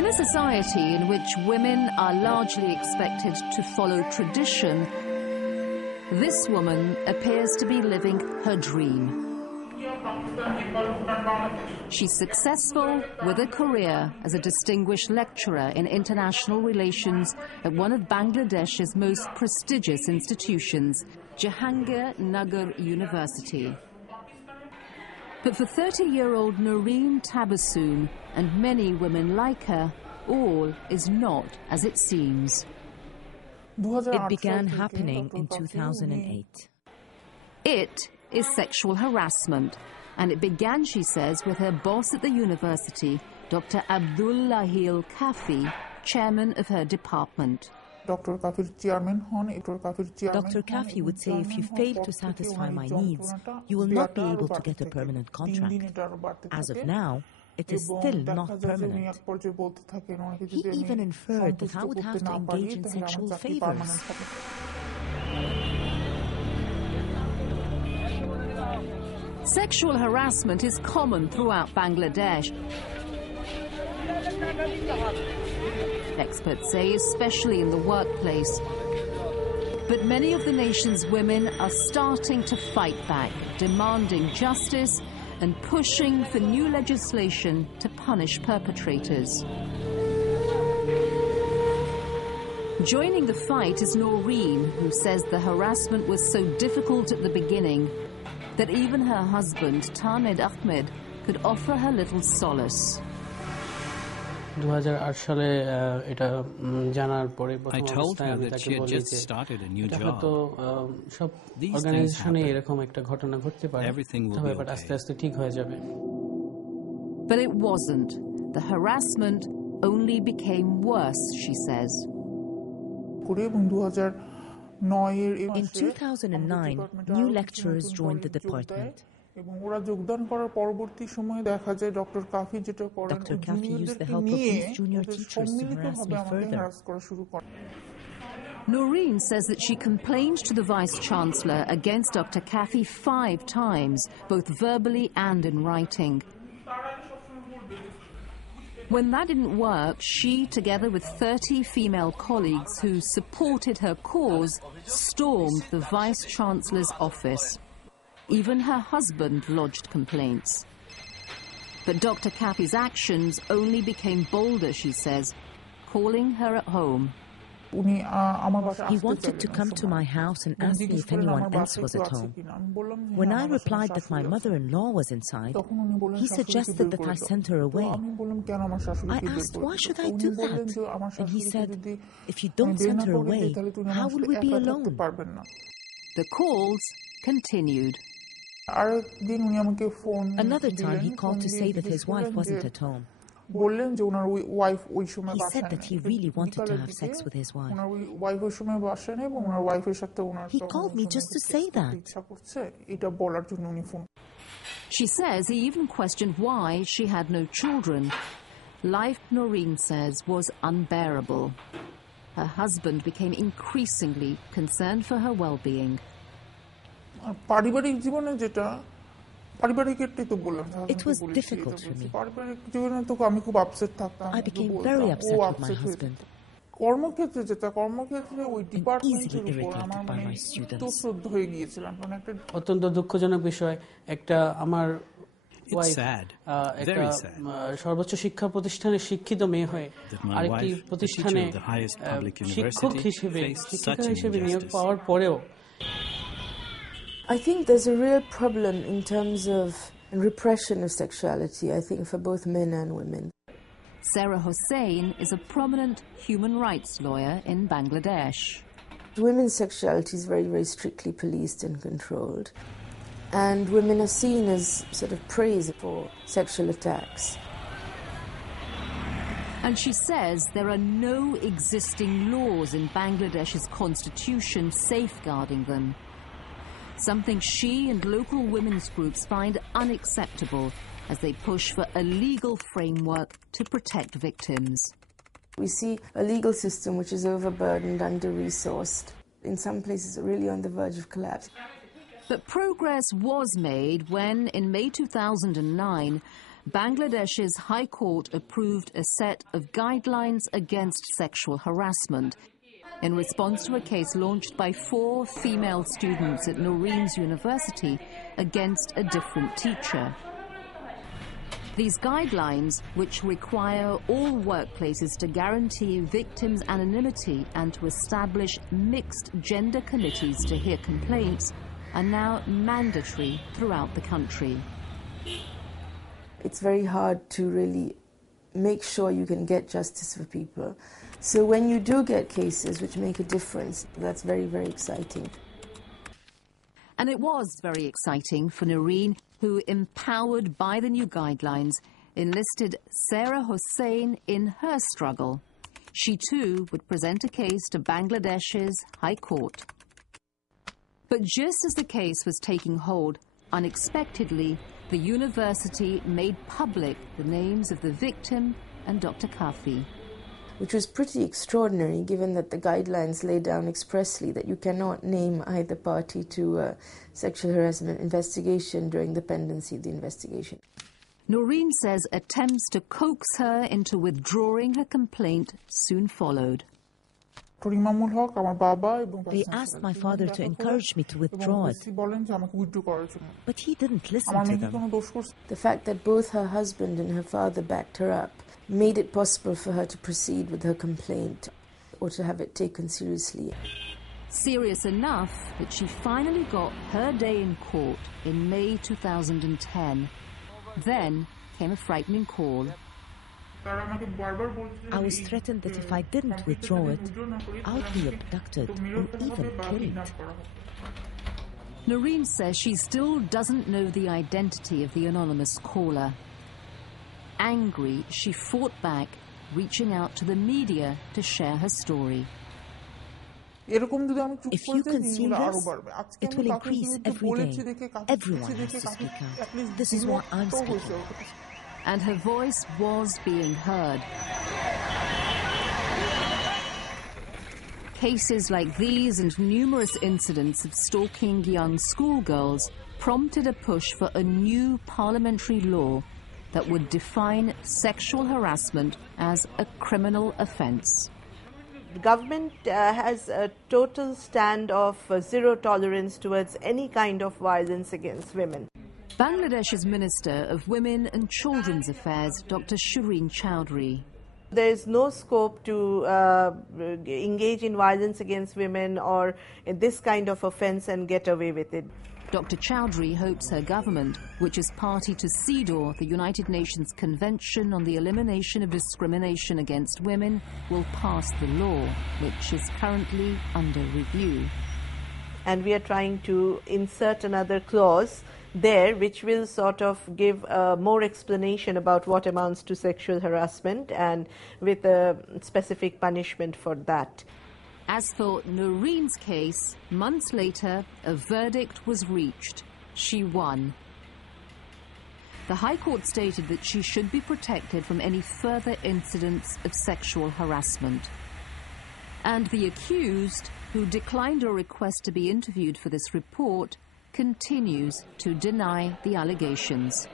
In a society in which women are largely expected to follow tradition, this woman appears to be living her dream. She's successful with a career as a distinguished lecturer in international relations at one of Bangladesh's most prestigious institutions, Jahangir University. But for 30-year-old Noreen Tabassum and many women like her, all is not as it seems. It began happening in 2008. It is sexual harassment, and it began, she says, with her boss at the university, Dr. Abdullahil Kafi, chairman of her department. Dr. Kafi would say, if you fail to satisfy my needs, you will not be able to get a permanent contract. As of now, it is still not permanent. He even inferred that I would have to engage in sexual favors. Sexual harassment is common throughout Bangladesh. Experts say, especially in the workplace. But many of the nation's women are starting to fight back, demanding justice and pushing for new legislation to punish perpetrators. Joining the fight is Noreen, who says the harassment was so difficult at the beginning that even her husband, Tamed Ahmed, could offer her little solace. I told her that she had just started a new job. These things happen. Everything will be okay. But it wasn't. The harassment only became worse, she says. In 2009, new lecturers joined the department. Dr. Kafi used the help of these junior teachers to harass me further. Noreen says that she complained to the Vice-Chancellor against Dr. Kafi 5 times, both verbally and in writing. When that didn't work, she, together with 30 female colleagues who supported her cause, stormed the Vice-Chancellor's office. Even her husband lodged complaints. But Dr. Kafi's actions only became bolder, she says, calling her at home. He wanted to come to my house and ask me if anyone else was at home. When I replied that my mother-in-law was inside, he suggested that I send her away. I asked, why should I do that? And he said, if you don't send her away, how will we be alone? The calls continued. Another time he called to say that his wife wasn't at home. He said that he really wanted to have sex with his wife. He called me just to say that. She says he even questioned why she had no children. Life, Noreen says, was unbearable. Her husband became increasingly concerned for her well-being. It was difficult for me. I became very upset with my husband and easily irritated by my students. অত্যন্ত দুঃখজনক বিষয় একটা আমার সর্বোচ্চ শিক্ষা প্রতিষ্ঠানের শিক্ষিত মেয়ে হয়ে আরেকটি প্রতিষ্ঠানে শিক্ষিকা হিসেবে নিয়োগ পাওয়ার পরেও I think there's a real problem in terms of repression of sexuality, I think, for both men and women. Sarah Hossain is a prominent human rights lawyer in Bangladesh. Women's sexuality is very, very strictly policed and controlled. And women are seen as sort of prey for sexual attacks. And she says there are no existing laws in Bangladesh's constitution safeguarding them. Something she and local women's groups find unacceptable as they push for a legal framework to protect victims. We see a legal system which is overburdened, under-resourced, in some places really on the verge of collapse. But progress was made when, in May 2009, Bangladesh's High Court approved a set of guidelines against sexual harassment in response to a case launched by 4 female students at Noreen's university against a different teacher. These guidelines, which require all workplaces to guarantee victims' anonymity and to establish mixed gender committees to hear complaints, are now mandatory throughout the country. It's very hard to really make sure you can get justice for people. So when you do get cases which make a difference, that's very, very exciting. And it was very exciting for Noreen, who, empowered by the new guidelines, enlisted Sarah Hossain in her struggle. She too would present a case to Bangladesh's High Court. But just as the case was taking hold, unexpectedly, the university made public the names of the victim and Dr. Kafi. Which was pretty extraordinary, given that the guidelines lay down expressly that you cannot name either party to a sexual harassment investigation during the pendency of the investigation. Noreen says attempts to coax her into withdrawing her complaint soon followed. They asked my father to encourage me to withdraw it, but he didn't listen to them. The fact that both her husband and her father backed her up made it possible for her to proceed with her complaint or to have it taken seriously. Serious enough that she finally got her day in court in May 2010. Then came a frightening call. I was threatened that if I didn't withdraw it, I would be abducted or even killed. Noreen says she still doesn't know the identity of the anonymous caller. Angry, she fought back, reaching out to the media to share her story. If you conceal this, it will increase every day. Everyone has to speak out. This is why I'm speaking out. And her voice was being heard. Cases like these and numerous incidents of stalking young schoolgirls prompted a push for a new parliamentary law that would define sexual harassment as a criminal offence. The government has a total stand of zero tolerance towards any kind of violence against women. Bangladesh's Minister of Women and Children's Affairs, Dr. Shireen Chowdhury. There is no scope to engage in violence against women or in this kind of offence and get away with it. Dr. Chowdhury hopes her government, which is party to CEDAW, the United Nations Convention on the Elimination of Discrimination Against Women, will pass the law, which is currently under review. And we are trying to insert another clause there which will sort of give more explanation about what amounts to sexual harassment and with a specific punishment for that. As for Noreen's case, months later, a verdict was reached. She won. The High Court stated that she should be protected from any further incidents of sexual harassment. And the accused, who declined a request to be interviewed for this report, continues to deny the allegations.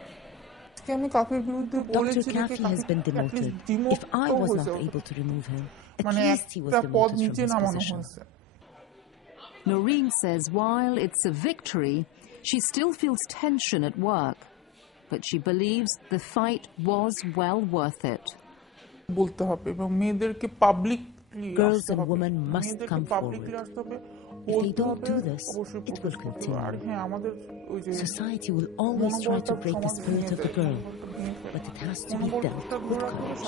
Dr. Kafi has been demoted. If I was not able to remove him, at least he was demoted from his position. Noreen says while it's a victory, she still feels tension at work, but she believes the fight was well worth it. Girls and women must come forward. If they don't do this, it will continue. Society will always try to break the spirit of the girl, but it has to be dealt with courage.